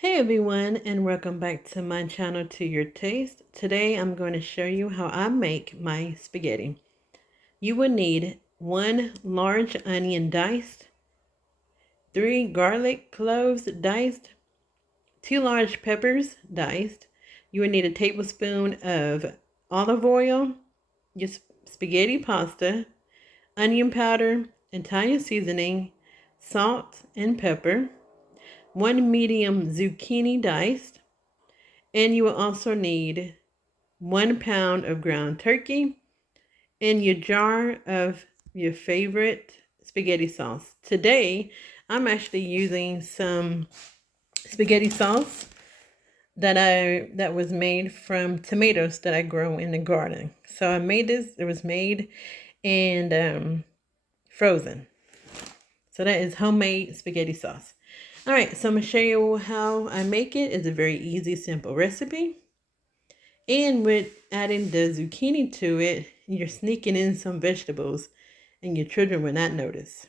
Hey everyone, and welcome back to my channel, To Your Taste. Today I'm going to show you how I make my spaghetti. You will need 1 large onion diced, 3 garlic cloves diced, 2 large peppers diced. You will need a tablespoon of olive oil, your spaghetti pasta, onion powder, Italian seasoning, salt and pepper, 1 medium zucchini diced, and you will also need 1 pound of ground turkey and your jar of your favorite spaghetti sauce. Today, I'm actually using some spaghetti sauce that was made from tomatoes that I grow in the garden. So I made this. It was made and frozen. So that is homemade spaghetti sauce. All right, so I'm going to show you how I make it. It's a very easy, simple recipe. And with adding the zucchini to it, you're sneaking in some vegetables and your children will not notice.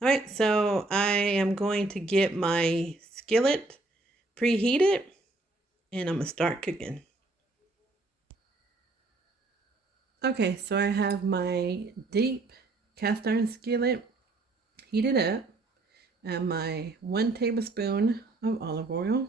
All right, so I am going to get my skillet preheated and I'm going to start cooking. Okay, so I have my deep cast iron skillet heated up and my 1 tablespoon of olive oil.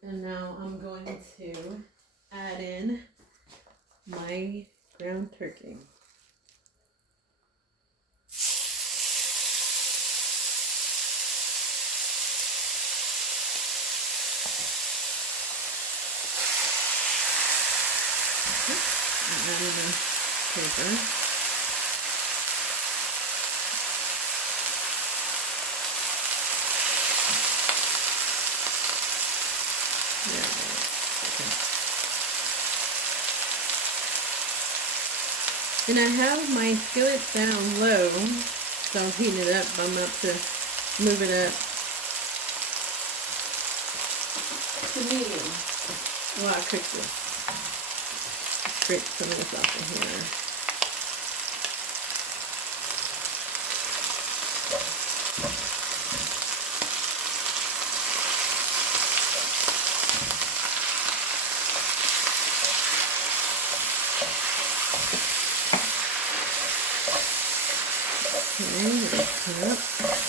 And now I'm going to add in my ground turkey. And adding the paper. And I have my skillet down low, so I'm heating it up. I'm about to move it up to medium while I cook this. Scrape some of this off of here.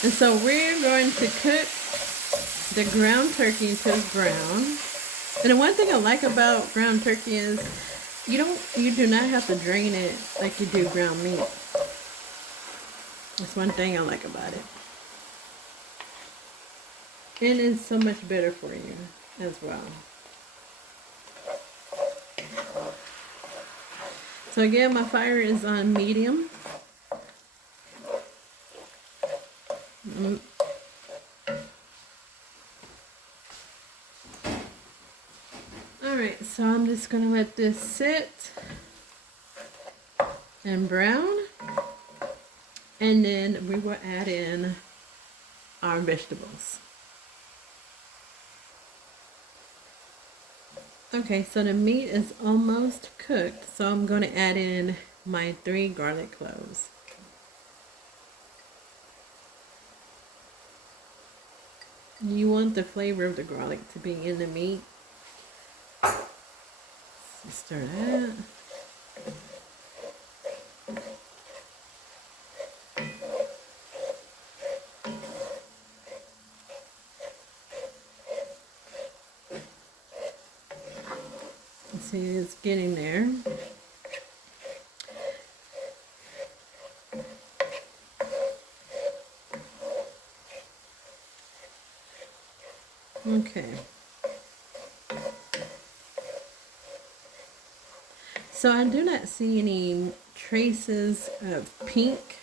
And so we're going to cook the ground turkey until it's brown. And the one thing I like about ground turkey is you do not have to drain it like you do ground meat. That's one thing I like about it. And it's so much better for you as well. So again, my fire is on medium. Alright, so I'm just going to let this sit and brown. And then we will add in our vegetables. Okay, so the meat is almost cooked, so I'm going to add in my 3 garlic cloves. You want the flavor of the garlic to be in the meat. So stir that. See, it's getting there. Okay. So I do not see any traces of pink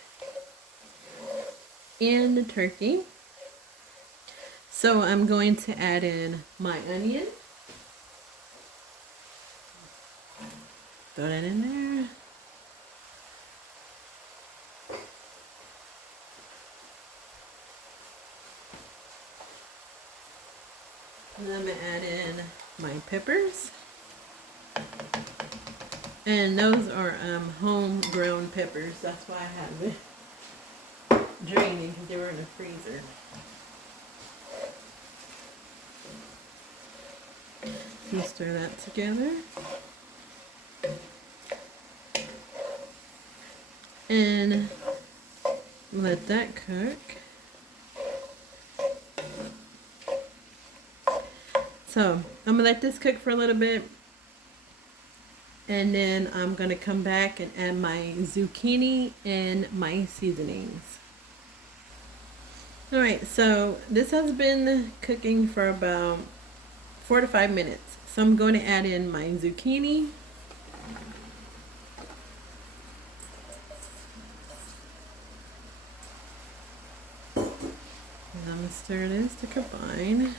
in the turkey. So I'm going to add in my onion. Throw that in there. And I'm going to add in my peppers. And those are homegrown peppers. That's why I have it. draining because they were in the freezer. So stir that together. And let that cook. So I'm gonna let this cook for a little bit, and then I'm gonna come back and add my zucchini and my seasonings. All right, so this has been cooking for about 4 to 5 minutes. So I'm going to add in my zucchini. And I'm gonna stir this to combine.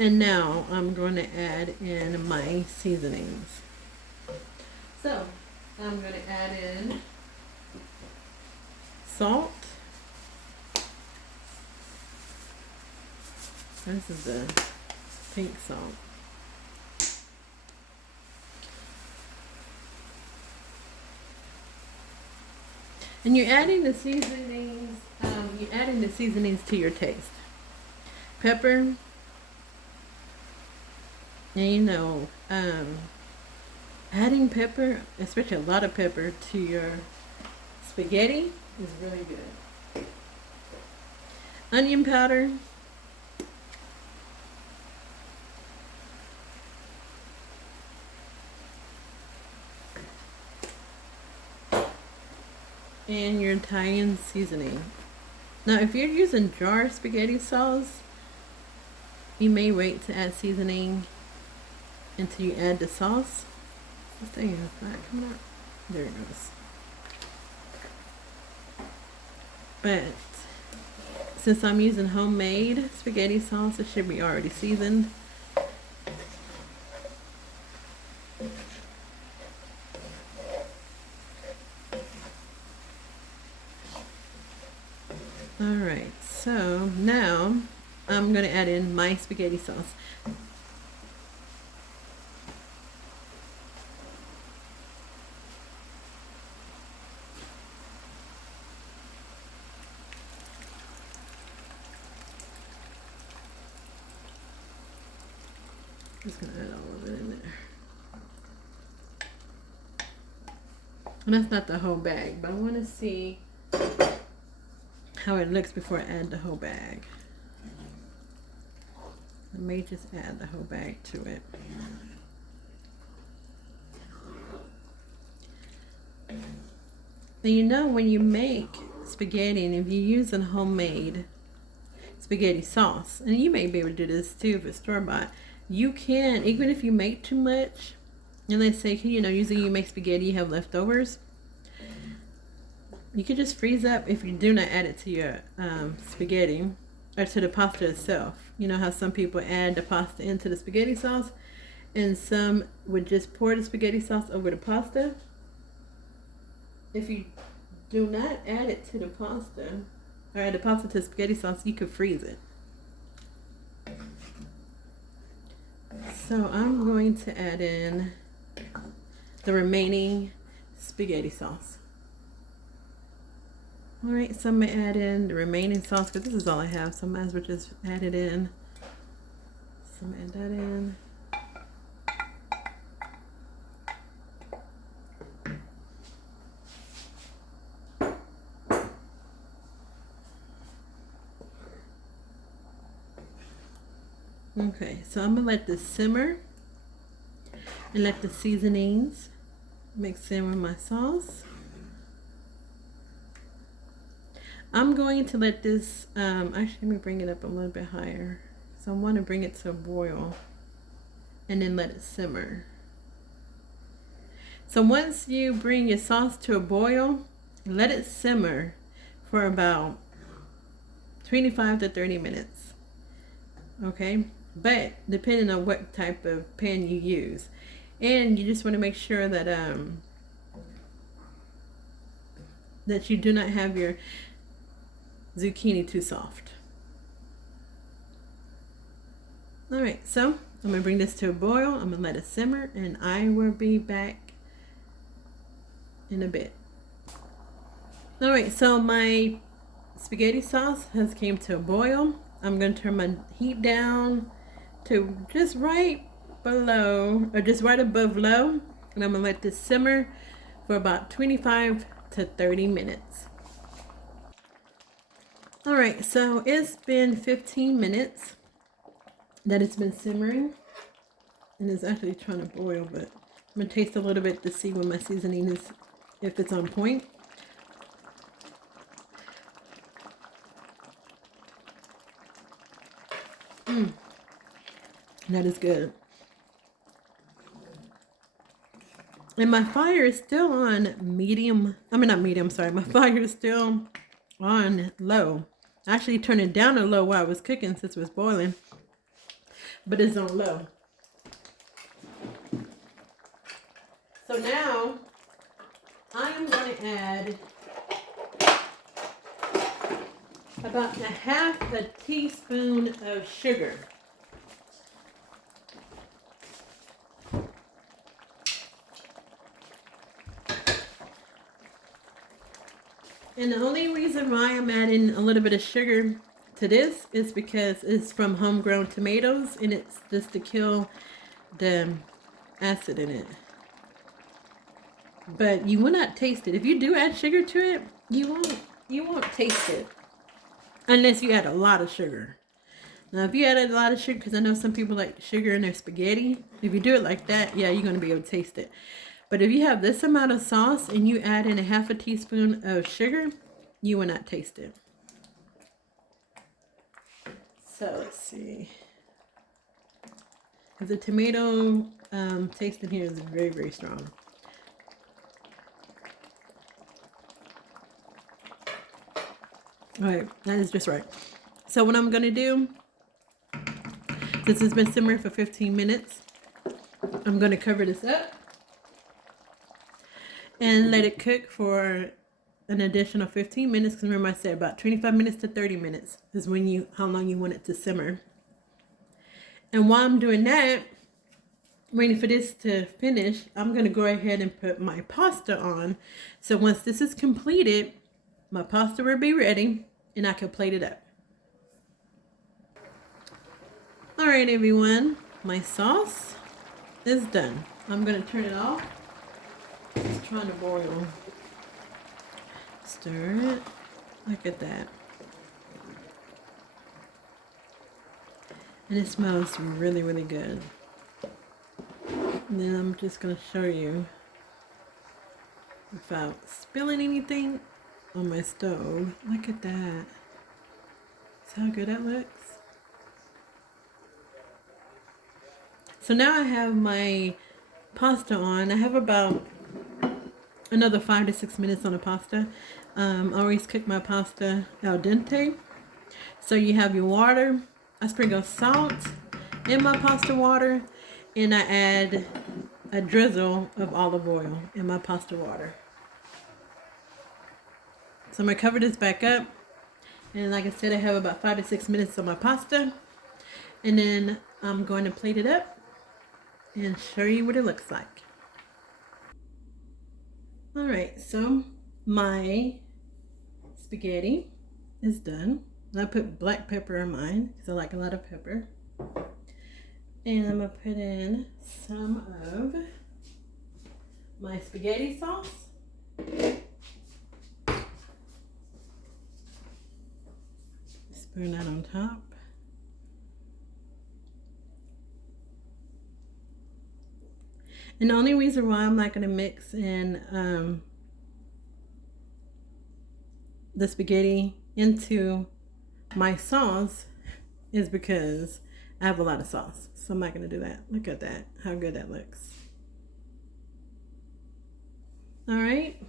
And now I'm going to add in my seasonings. So I'm going to add in salt. This is the pink salt. And you're adding the seasonings. You're adding the seasonings to your taste. Pepper. And you know, adding pepper, especially a lot of pepper, to your spaghetti is really good. Onion powder. And your Italian seasoning. Now, if you're using jar spaghetti sauce, you may wait to add seasoning until you add the sauce. This thing is not coming out. There it goes. But since I'm using homemade spaghetti sauce, it should be already seasoned. Alright, so now I'm going to add in my spaghetti sauce. Just going to add all of it in there. And that's not the whole bag, but I want to see how it looks before I add the whole bag. I may just add the whole bag to it. Now you know when you make spaghetti, and if you're using homemade spaghetti sauce, and you may be able to do this too if it's store-bought, you can, even if you make too much, and let's say, you know, usually you make spaghetti, you have leftovers, you can just freeze up if you do not add it to your spaghetti or to the pasta itself. You know how some people add the pasta into the spaghetti sauce, and some would just pour the spaghetti sauce over the pasta. If you do not add it to the pasta, or add the pasta to the spaghetti sauce, you could freeze it. So I'm going to add in the remaining spaghetti sauce. Alright, so I'm going to add in the remaining sauce because this is all I have, so I might as well just add it in. So I'm going to add that in. Okay, so I'm going to let this simmer and let the seasonings mix in with my sauce. I'm going to let this, actually let me bring it up a little bit higher. So I want to bring it to a boil and then let it simmer. So once you bring your sauce to a boil, let it simmer for about 25 to 30 minutes. Okay, but depending on what type of pan you use. And you just want to make sure that that you do not have your zucchini too soft. Alright, so I'm gonna bring this to a boil. I'm gonna let it simmer, and I will be back in a bit. All right, so my spaghetti sauce has came to a boil. I'm gonna turn my heat down to just right below, or just right above low, and I'm gonna let this simmer for about 25 to 30 minutes. All right, so it's been 15 minutes that it's been simmering, and it's actually trying to boil, but I'm gonna taste a little bit to see when my seasoning is, if it's on point. That is good. And my fire is still on medium. I mean, not medium, sorry. My fire is still on low. I actually turned it down to low while I was cooking since it was boiling. But it's on low. So now, I am going to add about a half a teaspoon of sugar. And the only reason why I'm adding a little bit of sugar to this is because it's from homegrown tomatoes, and it's just to kill the acid in it. But you will not taste it. If you do add sugar to it, you won't taste it unless you add a lot of sugar. Now, if you add a lot of sugar, because I know some people like sugar in their spaghetti, if you do it like that, yeah, you're going to be able to taste it. But if you have this amount of sauce and you add in a half a teaspoon of sugar, you will not taste it. So let's see. The tomato taste in here is very, very strong. All right, that is just right. So what I'm gonna do, this has been simmering for 15 minutes. I'm gonna cover this up and let it cook for an additional 15 minutes. Because remember I said about 25 minutes to 30 minutes is when how long you want it to simmer. And while I'm doing that, waiting for this to finish, I'm gonna go ahead and put my pasta on. So once this is completed, my pasta will be ready and I can plate it up. All right, everyone, my sauce is done. I'm gonna turn it off. It's trying to boil. Stir it. Look at that. And it smells really, really good. And then I'm just gonna show you without spilling anything on my stove. Look at that. See how good that looks? So now I have my pasta on. I have about another 5 to 6 minutes on the pasta. I always cook my pasta al dente. So you have your water. I sprinkle salt in my pasta water, and I add a drizzle of olive oil in my pasta water. So I'm gonna cover this back up, and like I said, I have about 5 to 6 minutes on my pasta, and then I'm going to plate it up and show you what it looks like. All right, so my spaghetti is done. I put black pepper in mine because I like a lot of pepper. And I'm gonna put in some of my spaghetti sauce. Spoon that on top. And the only reason why I'm not gonna mix in the spaghetti into my sauce is because I have a lot of sauce. So I'm not gonna do that. Look at that, how good that looks. All right.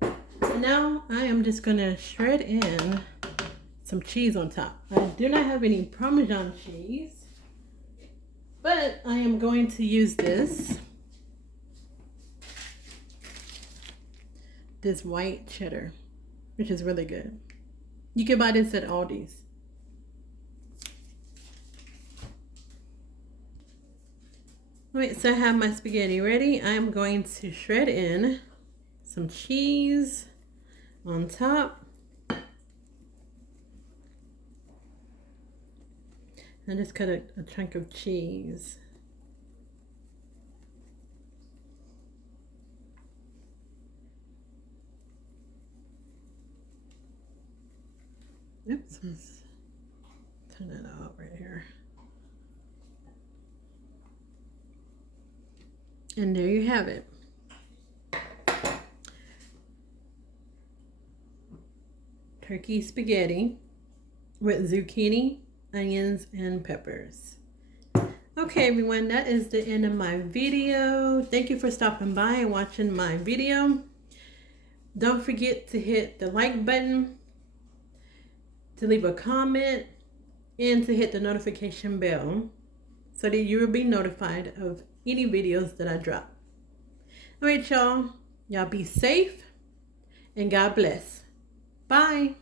And now I am just gonna shred in some cheese on top. I do not have any Parmesan cheese, but I am going to use this white cheddar, which is really good. You can buy this at Aldi's. Alright, so I have my spaghetti ready. I'm going to shred in some cheese on top. I just cut a chunk of cheese. Oops, let's turn that out right here. And there you have it. Turkey spaghetti with zucchini, onions, and peppers. Okay, everyone, that is the end of my video. Thank you for stopping by and watching my video. Don't forget to hit the like button, to leave a comment, and to hit the notification bell so that you will be notified of any videos that I drop. All right, y'all. Y'all be safe and God bless. Bye.